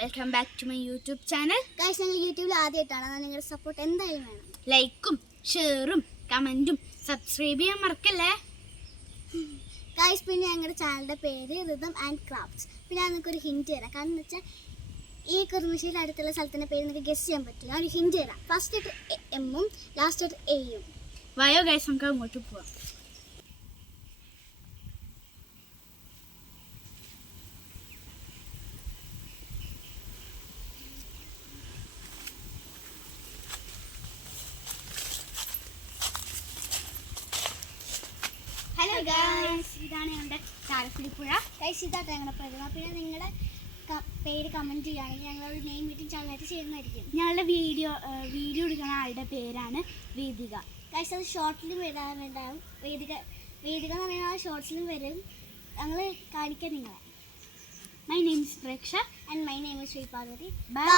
Welcome back to my YouTube channel. Guys, ഞങ്ങൾ യൂട്യൂബിൽ ആദ്യമായിട്ടാണ്. നിങ്ങളുടെ സപ്പോർട്ട് എന്തായാലും വേണം. ലൈക്കും ഷെയറും കമൻറ്റും സബ്സ്ക്രൈബ് ചെയ്യാൻ മറക്കല്ലേ ഗൈസ്. പിന്നെ ഞങ്ങളുടെ ചാനലിൻ്റെ പേര് റിതം ആൻഡ് ക്രാഫ്റ്റ്സ്. പിന്നെ ഞാൻ നിങ്ങൾക്കൊരു ഹിൻറ്റ് തരാം. കാരണം എന്ന് വെച്ചാൽ ഈ കുറുമശ്ശേരിയുടെ അടുത്തുള്ള സ്ഥലത്തിൻ്റെ പേര് നിങ്ങൾക്ക് ഗസ് ചെയ്യാൻ പറ്റും. ഞാൻ ഒരു ഹിൻറ്റ് തരാം. ഫസ്റ്റ് ആയിട്ട് എമ്മും ലാസ്റ്റ് ആയിട്ട് എയും. വയോ ഗൈസ്, നമുക്ക് അങ്ങോട്ട് പോവാം. ഹലോ ഗൈസ്, ഇതാണ് ഞങ്ങളുടെ ചാലക്കുടി പുഴ. ഗൈസ്, ഇതാട്ടോ ഞങ്ങളുടെ പ്രതിമ. പിന്നെ നിങ്ങളുടെ പേര് കമൻറ്റ് ചെയ്യുകയാണെങ്കിൽ ഞങ്ങളൊരു നെയിം മീറ്റിംഗ് ചാനലായിട്ട് ചെയ്യുന്നതായിരിക്കും. ഞങ്ങളുടെ വീഡിയോ എടുക്കുന്ന ആളുടെ പേരാണ് വേദിക. ഗൈസ്, അത് ഷോർട്ടിലും വരാനുണ്ടാവും. വേദിക എന്ന് പറയുന്ന ആ ഷോർട്സിലും വരും. ഞങ്ങൾ കാണിക്കാം നിങ്ങളെ. My name is Preksha and my name is Sree Parvathy. By.